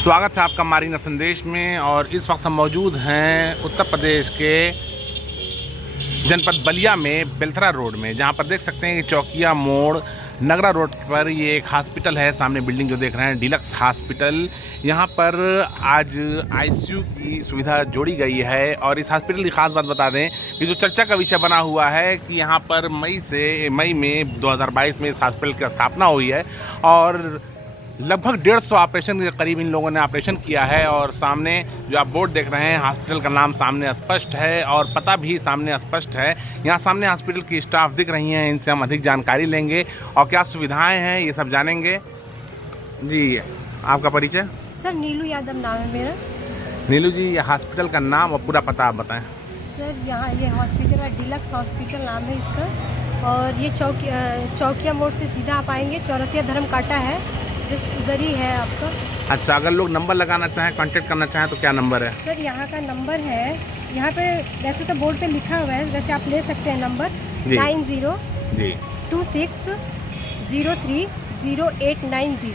स्वागत है आपका मारीना संदेश में। और इस वक्त हम मौजूद हैं उत्तर प्रदेश के जनपद बलिया में बेलथरा रोड में, जहां पर देख सकते हैं कि चौकिया मोड़ नगरा रोड पर ये एक हॉस्पिटल है। सामने बिल्डिंग जो देख रहे हैं डीलक्स हॉस्पिटल, यहाँ पर आज आईसीयू की सुविधा जोड़ी गई है। और इस हॉस्पिटल की खास बात बता दें कि जो चर्चा का विषय बना हुआ है कि यहाँ पर मई में 2022 में इस हॉस्पिटल की स्थापना हुई है और लगभग 150 ऑपरेशन के करीब इन लोगों ने ऑपरेशन किया है। और सामने जो आप बोर्ड देख रहे हैं, हॉस्पिटल का नाम सामने स्पष्ट है और पता भी सामने स्पष्ट है। यहाँ सामने हॉस्पिटल की स्टाफ दिख रही हैं, इनसे हम अधिक जानकारी लेंगे और क्या सुविधाएं हैं ये सब जानेंगे। जी, आपका परिचय? सर नीलू यादव नाम है मेरा। नीलू जी, ये हॉस्पिटल का नाम और पूरा पता आप बताएँ। सर यहाँ ये हॉस्पिटल है, डीलक्स हॉस्पिटल नाम है इसका। और ये चौकिया मोड़ से सीधा आप आएंगे, चौरसिया धर्म कांटा है जिस उधर ही है आपका। अच्छा, अगर लोग नंबर लगाना चाहें, कांटेक्ट करना चाहें तो क्या नंबर है? सर यहाँ का नंबर है, यहाँ पे वैसे तो बोर्ड पे लिखा हुआ है, वैसे आप ले सकते हैं नंबर 9026030890।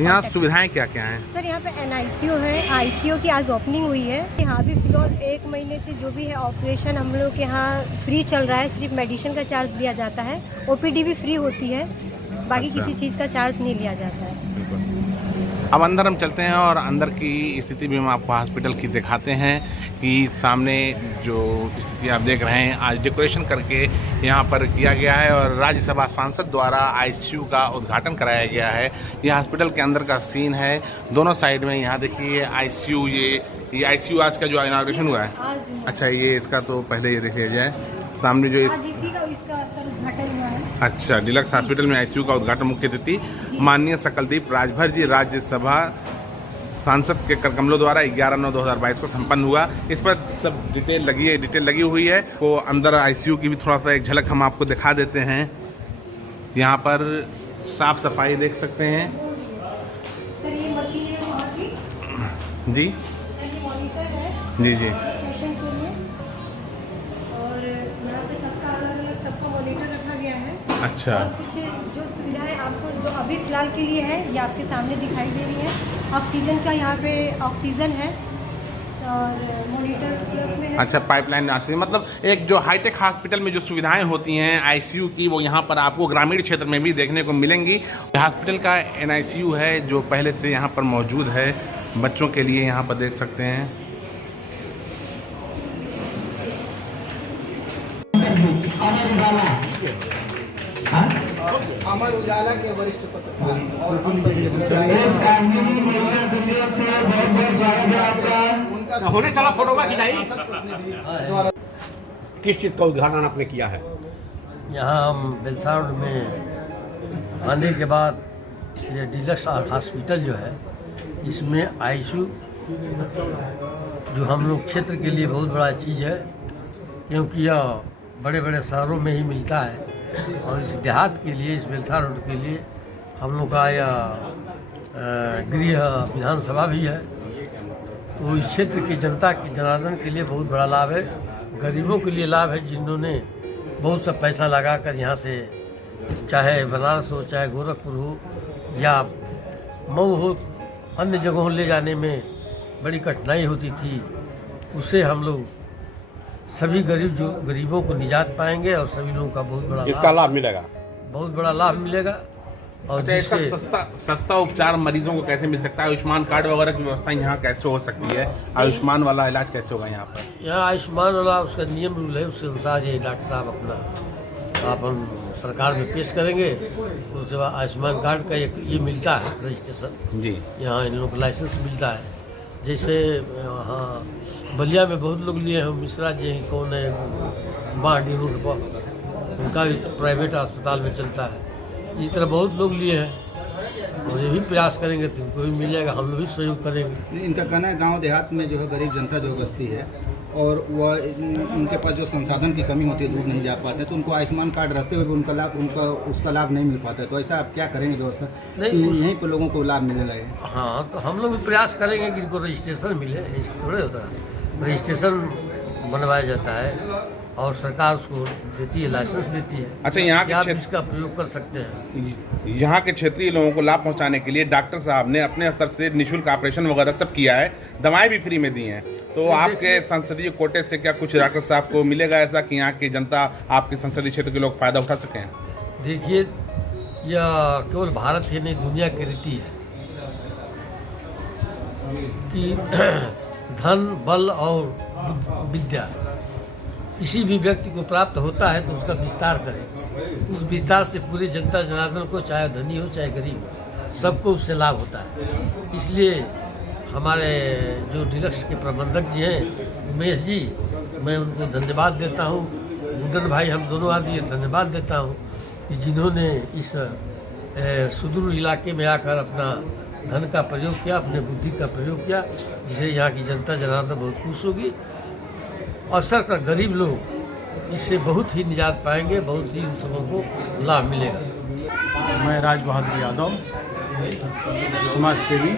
यहाँ सुविधाएं क्या क्या हैं? सर यहाँ पे एनआईसीयू है, आईसीयू की आज ओपनिंग हुई है। यहाँ भी फिलहाल 1 महीने से जो भी है ऑपरेशन हम लोग के यहाँ फ्री चल रहा है। सिर्फ मेडिसिन का चार्ज लिया जाता है, ओपीडी भी फ्री होती है, बाकी किसी चीज़ का चार्ज नहीं लिया जाता है। अब अंदर हम चलते हैं और अंदर की स्थिति भी हम आपको हॉस्पिटल की दिखाते हैं कि सामने जो स्थिति आप देख रहे हैं आज डेकोरेशन करके यहाँ पर किया गया है और राज्यसभा सांसद द्वारा आईसीयू का उद्घाटन कराया गया है। यह हॉस्पिटल के अंदर का सीन है। दोनों साइड में यहाँ देखिए आईसीयू, ये आईसीयू आज का जो इनॉग्रेशन हुआ है। अच्छा, ये इसका तो पहले ये देखिए जाए सामने जो इसका सर उद्घाटन हुआ है। अच्छा, डीलक्स हॉस्पिटल में आईसीयू का उद्घाटन मुख्य अतिथि माननीय सकलदीप राजभर जी राज्यसभा सांसद के कर कमलों द्वारा 11/9/2022 को संपन्न हुआ। इस पर सब डिटेल लगी हुई है। तो अंदर आईसीयू की भी थोड़ा सा एक झलक हम आपको दिखा देते हैं। यहाँ पर साफ सफाई देख सकते हैं। सर ये मशीन है वहाँ की? जी सर ये मॉनिटर है जी पेशेंट के लिए। और यहाँ पे सबका अलग-अलग सबका मॉनिटर रखा गया है। अच्छा, और कुछ जो सुविधाएं आपको जो अभी फिलहाल के लिए है ये आपके सामने दिखाई दे रही है। ऑक्सीजन का यहाँ पे ऑक्सीजन है और मॉनिटर प्लस में है। अच्छा, पाइपलाइन ऑक्सीजन, मतलब एक जो हाईटेक हॉस्पिटल में जो सुविधाएं होती हैं आईसीयू की, वो यहाँ पर आपको ग्रामीण क्षेत्र में भी देखने को मिलेंगी। हॉस्पिटल का एनआईसीयू है जो पहले से यहाँ पर मौजूद है बच्चों के लिए, यहाँ पर देख सकते हैं। अमर उजाला के वरिष्ठ पत्रकार और होने चला फोटो का किस चीज का उद्घाटन आपने किया है? यहाँ हम बेलथरा रोड में आने के बाद ये डीलक्स हॉस्पिटल जो है, इसमें आईसीयू जो हम लोग क्षेत्र के लिए बहुत बड़ा चीज़ है, क्योंकि यह बड़े बड़े शहरों में ही मिलता है। और इस देहात के लिए, इस बेलथरा रोड के लिए हम लोग का यह गृह विधानसभा भी है। तो इस क्षेत्र की जनता की जनार्दन के लिए बहुत बड़ा लाभ है, गरीबों के लिए लाभ है जिन्होंने बहुत सा पैसा लगाकर यहाँ से, चाहे बनारस हो, चाहे गोरखपुर हो या मऊ हो, अन्य जगहों ले जाने में बड़ी कठिनाई होती थी। उससे हम लोग सभी गरीबों को निजात पाएंगे और सभी लोगों का बहुत बड़ा इसका लाभ मिलेगा, बहुत बड़ा लाभ मिलेगा। और इसका सस्ता उपचार मरीजों को कैसे मिल सकता है? आयुष्मान कार्ड वगैरह की व्यवस्था यहाँ कैसे हो सकती है? आयुष्मान वाला इलाज कैसे होगा यहाँ पर? यहाँ आयुष्मान वाला उसका नियम रूल है, उसके अनुसार ये डॉक्टर साहब अपना अपन सरकार में पेश करेंगे। उसके बाद आयुष्मान कार्ड का ये मिलता है रजिस्ट्रेशन जी, यहाँ इन लोगों को लाइसेंस मिलता है। जैसे हाँ, बलिया में बहुत लोग लिए हैं, मिश्रा जी कौन है बाडी रोड पर, उनका भी प्राइवेट अस्पताल में चलता है। इस तरह बहुत लोग लिए हैं और ये भी प्रयास करेंगे तो इनको भी मिल जाएगा, हम लोग भी सहयोग करेंगे। इनका कहना है गांव देहात में जो है गरीब जनता जो बसती है और वह उनके पास जो संसाधन की कमी होती है, दूर नहीं जा पाते, तो उनको आयुष्मान कार्ड रहते हुए भी उसका लाभ नहीं मिल पाता है। तो ऐसा आप क्या करेंगे व्यवस्था कि यहीं पर लोगों को लाभ मिलने लगे? हाँ, तो हम लोग भी प्रयास करेंगे कि इनको रजिस्ट्रेशन मिले। ऐसे थोड़े होता है, रजिस्ट्रेशन बनवाया जाता है और सरकार उसको देती है, लाइसेंस देती है। अच्छा, यहाँ कि आप के इसका प्रयोग कर सकते हैं। यहाँ के क्षेत्रीय लोगों को लाभ पहुंचाने के लिए डॉक्टर साहब ने अपने स्तर से निःशुल्क ऑपरेशन वगैरह सब किया है, दवाएं भी फ्री में दी हैं। तो आपके संसदीय कोटे से क्या कुछ डॉक्टर साहब को मिलेगा ऐसा कि यहाँ की जनता, आपके संसदीय क्षेत्र के लोग फायदा उठा सकें? देखिए, यह केवल भारत ही नहीं, दुनिया की रीति है कि धन, बल और विद्या किसी भी व्यक्ति को प्राप्त होता है तो उसका विस्तार करें। उस विस्तार से पूरी जनता जनार्दन को, चाहे धनी हो चाहे गरीब हो, सबको उससे लाभ होता है। इसलिए हमारे जो डीलक्स के प्रबंधक जी हैं, उमेश जी, मैं उनको धन्यवाद देता हूँ। गुड्डन भाई, हम दोनों आदमी धन्यवाद देता हूँ कि जिन्होंने इस सुदूर इलाके में आकर अपना धन का प्रयोग किया, अपने बुद्धि का प्रयोग किया, जिसे यहाँ की जनता जनार्दन बहुत खुश होगी और सरकार गरीब लोग इससे बहुत ही निजात पाएंगे, बहुत ही उन सबों को लाभ मिलेगा। मैं राज बहादुर यादव, समाज सेवी,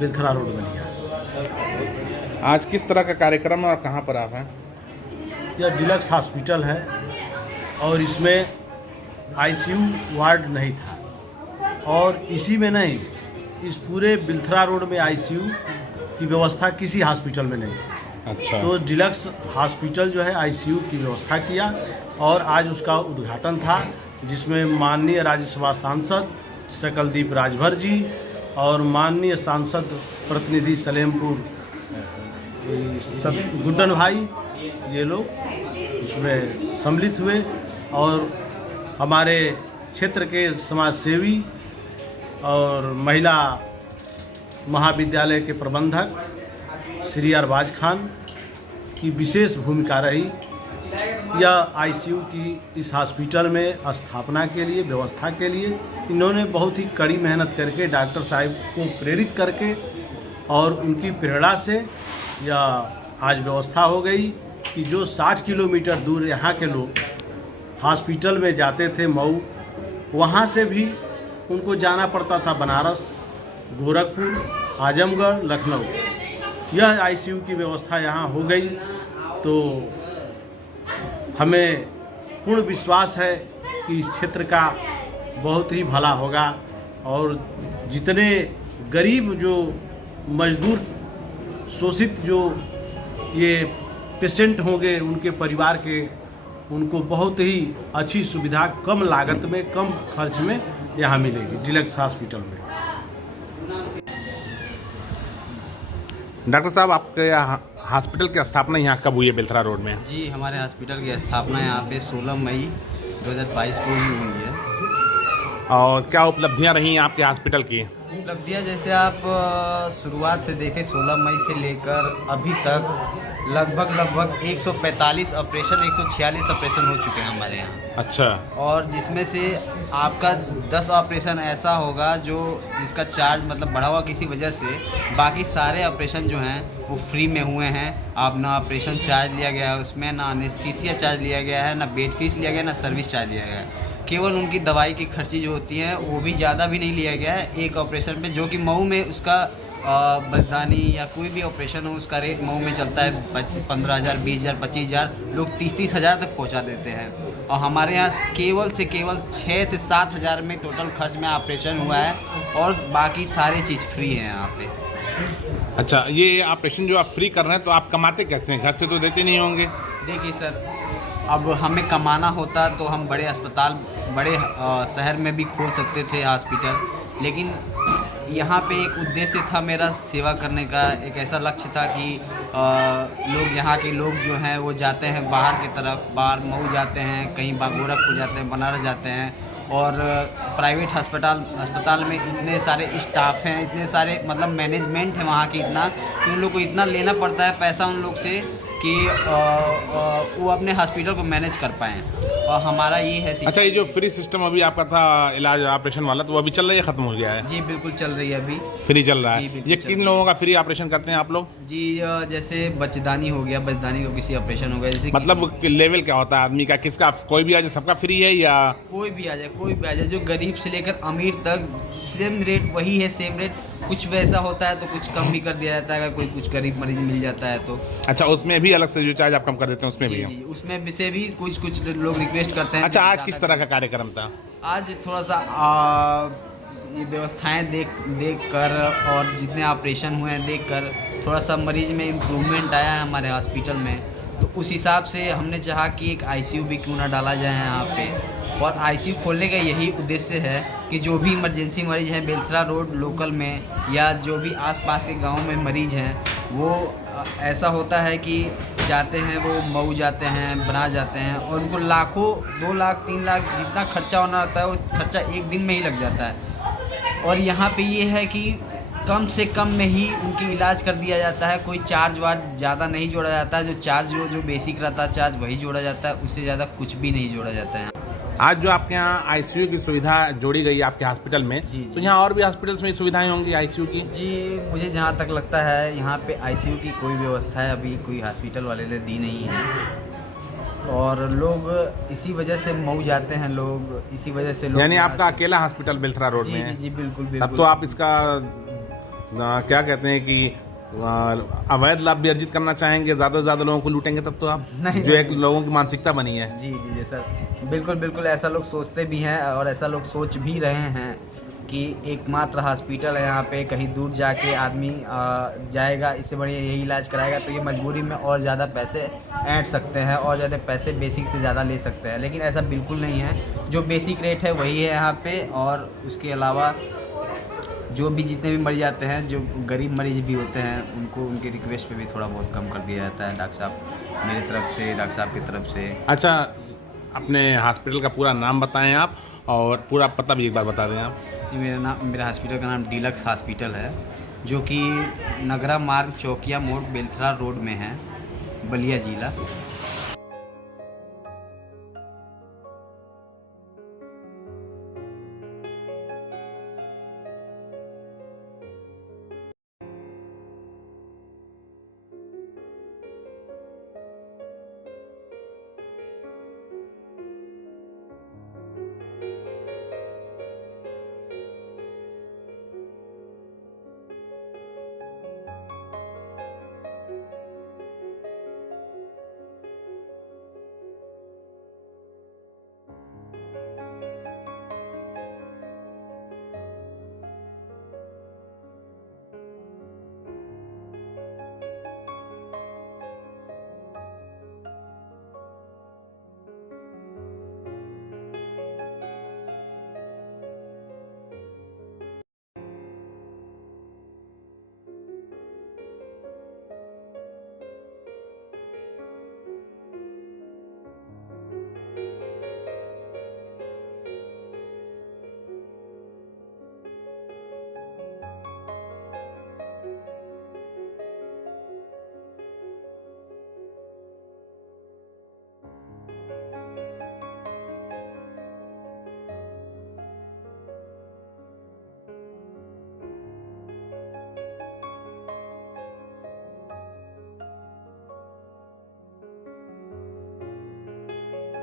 बिलथरा रोड बलिया। आज किस तरह का कार्यक्रम है और कहाँ पर आप हैं? यह डीलक्स हॉस्पिटल है और इसमें आईसीयू वार्ड नहीं था, और इसी में नहीं, इस पूरे बिलथरा रोड में आईसीयू की व्यवस्था किसी हॉस्पिटल में नहीं थी। अच्छा। तो डीलक्स हॉस्पिटल जो है आईसीयू की व्यवस्था किया और आज उसका उद्घाटन था, जिसमें माननीय राज्यसभा सांसद सकलदीप राजभर जी और माननीय सांसद प्रतिनिधि सलेमपुर गुड्डन भाई, ये लोग उसमें सम्मिलित हुए और हमारे क्षेत्र के समाज सेवी और महिला महाविद्यालय के प्रबंधक श्री अरबाज खान की विशेष भूमिका रही। यह आईसीयू की इस हॉस्पिटल में स्थापना के लिए, व्यवस्था के लिए इन्होंने बहुत ही कड़ी मेहनत करके, डॉक्टर साहब को प्रेरित करके और उनकी प्रेरणा से यह आज व्यवस्था हो गई कि जो 60 किलोमीटर दूर यहाँ के लोग हॉस्पिटल में जाते थे, मऊ, वहाँ से भी उनको जाना पड़ता था बनारस, गोरखपुर, आजमगढ़, लखनऊ। यह आईसीयू की व्यवस्था यहाँ हो गई तो हमें पूर्ण विश्वास है कि इस क्षेत्र का बहुत ही भला होगा और जितने गरीब, जो मजदूर, शोषित जो ये पेशेंट होंगे, उनके परिवार के, उनको बहुत ही अच्छी सुविधा कम लागत में, कम खर्च में यहाँ मिलेगी डीलक्स हॉस्पिटल में। डॉक्टर साहब, आपके हॉस्पिटल की स्थापना यहाँ कब हुई है बिलथरा रोड में? जी, हमारे हॉस्पिटल की स्थापना यहाँ पे 16 मई 2022 को ही हुई है। और क्या उपलब्धियाँ रही आपके हॉस्पिटल की? उपलब्धियाँ जैसे आप शुरुआत से देखें, 16 मई से लेकर अभी तक लगभग 145 ऑपरेशन, 146 ऑपरेशन हो चुके हैं हमारे यहाँ। अच्छा। और जिसमें से आपका 10 ऑपरेशन ऐसा होगा जो जिसका चार्ज मतलब बढ़ा हुआ किसी वजह से, बाकी सारे ऑपरेशन जो हैं वो फ्री में हुए हैं। आप ना ऑपरेशन चार्ज लिया गया है उसमें, ना एनेस्थीसिया चार्ज लिया गया है, ना बेड फीस लिया गया है, ना सर्विस चार्ज लिया गया है। केवल उनकी दवाई की खर्ची जो होती है वो भी ज़्यादा भी नहीं लिया गया है एक ऑपरेशन पे, जो कि मऊ में उसका बजदानी या कोई भी ऑपरेशन हो उसका रेट मऊ में चलता है 15,000, 20,000, 25,000, लोग 30-30 हज़ार तक पहुंचा देते हैं। और हमारे यहाँ केवल 6 से 7 हज़ार में टोटल खर्च में ऑपरेशन हुआ है और बाकी सारी चीज़ फ्री है यहाँ पे। अच्छा, ये ऑपरेशन जो आप फ्री कर रहे हैं तो आप कमाते कैसे हैं? घर से तो देते नहीं होंगे? देखिए सर, अब हमें कमाना होता तो हम बड़े अस्पताल, बड़े शहर में भी खोल सकते थे हॉस्पिटल, लेकिन यहाँ पे एक उद्देश्य था मेरा सेवा करने का। एक ऐसा लक्ष्य था कि लोग, यहाँ के लोग जो हैं वो जाते हैं बाहर की तरफ, बाहर मऊ जाते हैं, कहीं गोरखपुर जाते हैं, बनारस जाते हैं, और प्राइवेट अस्पताल में इतने सारे स्टाफ हैं, इतने सारे मतलब मैनेजमेंट है वहाँ की, इतना कि उन लोग को इतना लेना पड़ता है पैसा उन लोग से कि वो अपने हॉस्पिटल को मैनेज कर पाएँ। और हमारा ये है सिस्टम। अच्छा, ये जो फ्री सिस्टम अभी आपका था इलाज ऑपरेशन वाला, तो वो अभी चल रही है, ख़त्म हो गया है? जी बिल्कुल चल रही है, अभी फ्री चल रहा है। जी, ये किन लोगों का फ्री ऑपरेशन करते हैं आप लोग? जी, जैसे बच्चेदानी हो गया, बच्चेदानी को किसी ऑपरेशन हो गया, जैसे मतलब लेवल क्या होता है आदमी का, किसका, कोई भी आ जाए सबका फ्री है या कोई भी आ जाए, जो गरीब से लेकर अमीर तक सेम रेट वही है, सेम रेट कुछ वैसा होता है तो कुछ कम भी कर दिया जाता है, अगर कोई कुछ गरीब मरीज मिल जाता है तो। अच्छा, उसमें भी अलग से जो चार्ज आप कम कर देते हैं उसमें भी है? जी, उसमें भी से भी कुछ लोग रिक्वेस्ट करते हैं। अच्छा, आज किस तरह का कार्यक्रम था? आज थोड़ा सा ये व्यवस्थाएं देख कर और जितने ऑपरेशन हुए हैं देख कर थोड़ा सा मरीज में इम्प्रूवमेंट आया है हमारे हॉस्पिटल में, तो उस हिसाब से हमने चाहा कि एक आईसीयू भी क्यों ना डाला जाए यहाँ पे। और आईसीयू खोलने का यही उद्देश्य है कि जो भी इमरजेंसी मरीज हैं बेलसरा रोड लोकल में या जो भी आसपास के गांव में मरीज हैं, वो ऐसा होता है कि जाते हैं वो मऊ जाते हैं, बना जाते हैं और उनको लाखों 2 लाख 3 लाख जितना खर्चा होना होता है वो खर्चा एक दिन में ही लग जाता है। और यहाँ पे ये है कि कम से कम में ही उनकी इलाज कर दिया जाता है, कोई चार्ज वार्ज ज़्यादा नहीं जोड़ा जाता है। जो चार्ज जो बेसिक रहता है चार्ज वही जोड़ा जाता है, उससे ज़्यादा कुछ भी नहीं जोड़ा जाता है। आज जो आपके यहाँ आईसीयू की सुविधा जोड़ी गई है आपके हॉस्पिटल में, जी। तो यहाँ और भी हॉस्पिटल्स में सुविधाएं होंगी आईसीयू की? जी, मुझे जहाँ तक लगता है यहाँ पे आईसीयू की कोई व्यवस्था है अभी कोई हॉस्पिटल वाले ने दी नहीं है, और लोग इसी वजह से मऊ जाते हैं, लोग इसी वजह से लोग। यानी आपका अकेला हॉस्पिटल बेलसरा रोड में है? जी बिल्कुल। तब तो आप इसका क्या कहते हैं कि अवैध लाभ भी अर्जित करना चाहेंगे, ज़्यादा से ज़्यादा लोगों को लूटेंगे तब तो आप? नहीं, जो एक लोगों की मानसिकता बनी है। जी सर, बिल्कुल ऐसा लोग सोचते भी हैं और ऐसा लोग सोच भी रहे हैं कि एकमात्र हॉस्पिटल है यहाँ पे, कहीं दूर जाके आदमी जाएगा, इससे बढ़िया यही इलाज कराएगा तो ये मजबूरी में और ज़्यादा पैसे ऐंठ सकते हैं और ज़्यादा पैसे बेसिक से ज़्यादा ले सकते हैं, लेकिन ऐसा बिल्कुल नहीं है। जो बेसिक रेट है वही है यहाँ पे, और उसके अलावा जो भी जितने भी मरीज आते हैं, जो गरीब मरीज भी होते हैं, उनको उनके रिक्वेस्ट पे भी थोड़ा बहुत कम कर दिया जाता है डॉक्टर साहब मेरी तरफ से, डॉक्टर साहब की तरफ से। अच्छा, अपने हॉस्पिटल का पूरा नाम बताएं आप और पूरा पता भी एक बार बता दें आप। जी, मेरा हॉस्पिटल का नाम डीलक्स हॉस्पिटल है, जो कि नगरा मार्ग चौकिया मोड़ बेलसरा रोड में है, बलिया जिला।